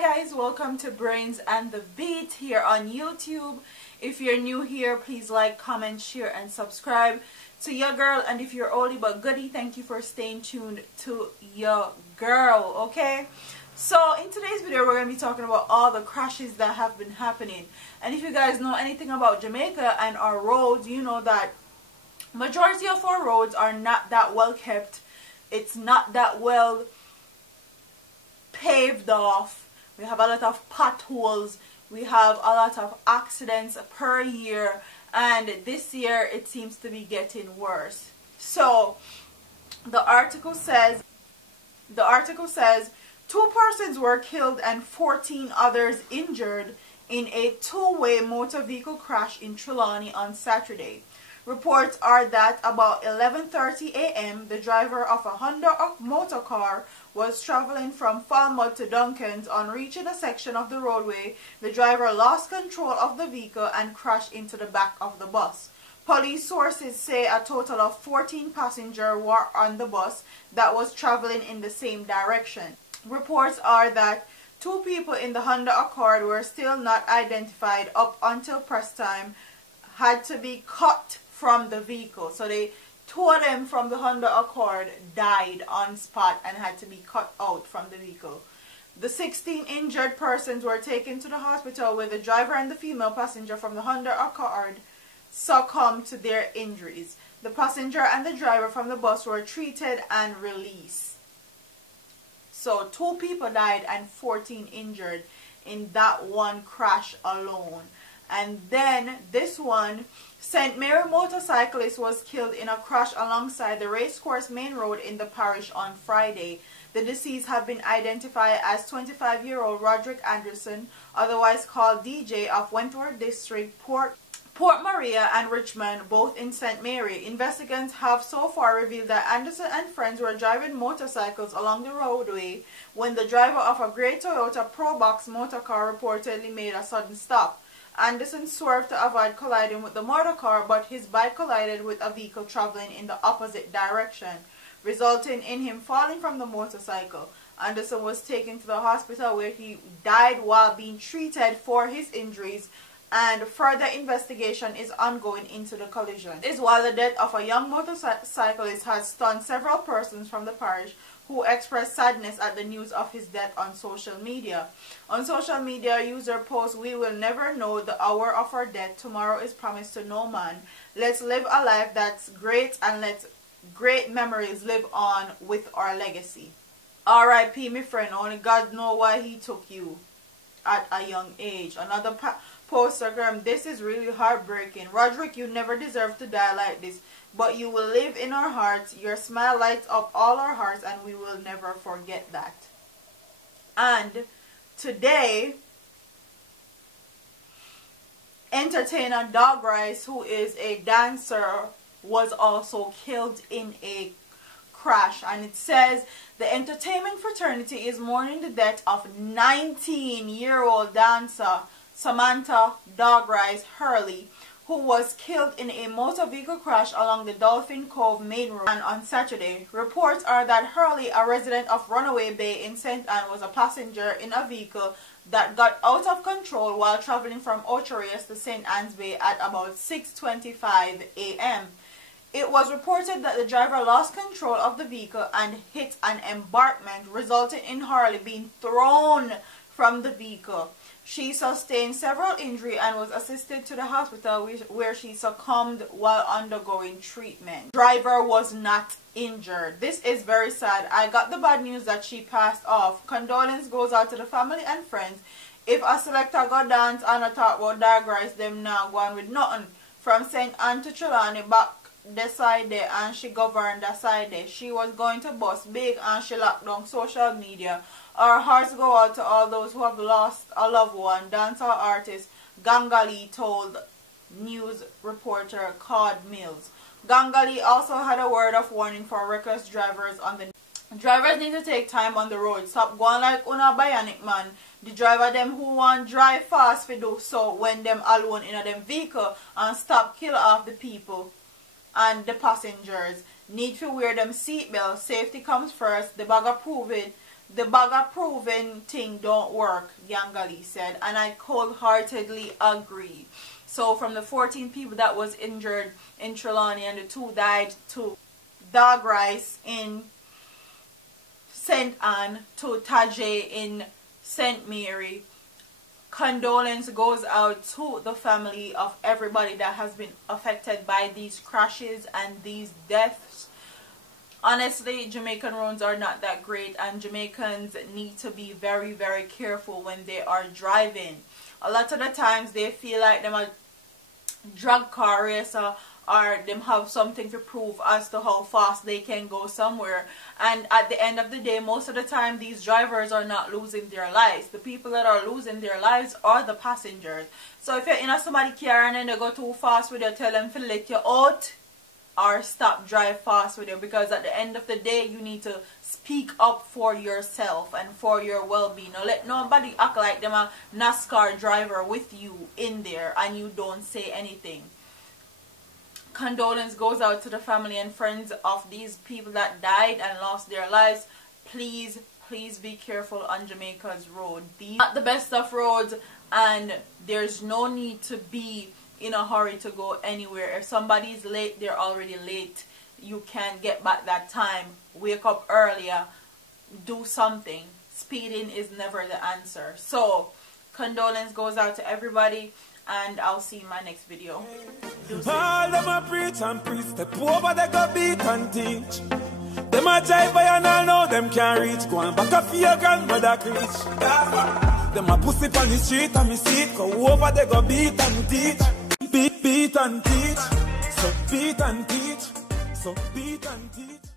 guys, welcome to Brains and the Beat here on YouTube. If you're new here, please like, comment, share, and subscribe to your girl. And if you're oldie but goodie, thank you for staying tuned to your girl, okay? So in today's video, we're going to be talking about all the crashes that have been happening. And if you guys know anything about Jamaica and our roads, you know that majority of our roads are not that well kept. It's not that well paved off. We have a lot of potholes. We have a lot of accidents per year, and this year it seems to be getting worse. So the article says 2 persons were killed and 14 others injured in a two-way motor vehicle crash in Trelawney on Saturday. Reports are that about 11:30 a.m. the driver of a Honda motor car was traveling from Falmouth to Dunkins. On reaching a section of the roadway, the driver lost control of the vehicle and crashed into the back of the bus. Police sources say a total of 14 passengers were on the bus that was traveling in the same direction. Reports are that 2 people in the Honda Accord were still not identified up until press time had to be cut from the vehicle. So 2 of them from the Honda Accord died on spot and had to be cut out from the vehicle. The 16 injured persons were taken to the hospital, where the driver and the female passenger from the Honda Accord succumbed to their injuries. The passenger and the driver from the bus were treated and released. So 2 people died and 14 injured in that one crash alone. And then this one, St. Mary motorcyclist was killed in a crash alongside the racecourse main road in the parish on Friday. The deceased have been identified as 25-year-old Roderick Anderson, otherwise called DJ, of Wentworth District, Port Maria and Richmond, both in St. Mary. Investigators have so far revealed that Anderson and friends were driving motorcycles along the roadway when the driver of a grey Toyota Probox motor car reportedly made a sudden stop. Anderson swerved to avoid colliding with the motor car, but his bike collided with a vehicle traveling in the opposite direction, resulting in him falling from the motorcycle. Anderson was taken to the hospital, where he died while being treated for his injuries, and further investigation is ongoing into the collision. This is while the death of a young motorcyclist has stunned several persons from the parish, who expressed sadness at the news of his death on social media. On social media, a user posts, "We will never know the hour of our death. Tomorrow is promised to no man. Let's live a life that's great, and let great memories live on with our legacy." R.I.P. my friend. Only God knows why he took you at a young age. Another postagram, "This is really heartbreaking. Roderick, you never deserved to die like this, but you will live in our hearts. Your smile lights up all our hearts, and we will never forget that." And today, entertainer Dog Rice, who is a dancer, was also killed in a crash. And it says the entertainment fraternity is mourning the death of 19-year-old dancer Samantha Dog Rice Hurley, who was killed in a motor vehicle crash along the Dolphin Cove main road on Saturday. Reports are that Hurley, a resident of Runaway Bay in St. Anne, was a passenger in a vehicle that got out of control while traveling from Ocherius to St. Anne's Bay at about 6:25 a.m. It was reported that the driver lost control of the vehicle and hit an embankment, resulting in Hurley being thrown from the vehicle. She sustained several injuries and was assisted to the hospital, where she succumbed while undergoing treatment. Driver was not injured. This is very sad. I got the bad news that she passed off. Condolence goes out to the family and friends. If a selector go dance and a talk about Dog Rice, them now going with nothing. From St. Anne to Trelawney, back the side there, and she governed the side there. She was going to bust big, and she locked down social media. Our hearts go out to all those who have lost a loved one, dancer artist Gangali told news reporter Claude Mills. Gangali also had a word of warning for reckless drivers on the drivers need to take time on the road. Stop going like una bionic man. The driver them who want drive fast for do so when them alone in a them vehicle, and stop kill off the people and the passengers. Need to wear them seatbelts. Safety comes first. The bagger prove it. The bag of proving thing don't work, Yangali said, and I cold-heartedly agree. So from the 14 people that was injured in Trelawney and the 2 died to dog rice in St. Anne to Tajay in St. Mary, condolence goes out to the family of everybody that has been affected by these crashes and these deaths. Honestly, Jamaican roads are not that great, and Jamaicans need to be very, very careful when they are driving. A lot of the times they feel like them a drug car racer, or them have something to prove as to how fast they can go somewhere, and at the end of the day, most of the time these drivers are not losing their lives. The people that are losing their lives are the passengers. So if you're in a somebody's car and then they go too fast with you, tell them to let you out or stop drive fast with you, because at the end of the day you need to speak up for yourself and for your well-being. Now let nobody act like them a NASCAR driver with you in there and you don't say anything. Condolence goes out to the family and friends of these people that died and lost their lives. Please, please be careful on Jamaica's road. These are not the best of roads, and there's no need to be in a hurry to go anywhere. If somebody's late, they're already late. You can't get back that time. Wake up earlier. Do something. Speeding is never the answer. So, condolence goes out to everybody, and I'll see you in my next video. All them a preach and preach, step over they go beat and teach. Them a jive by and all know them can't reach. Go on back up for your grandmother preach. Them a pussy on the street and me see it. Go over they go beat and teach. Beat and teach. So beat and teach. So beat and teach.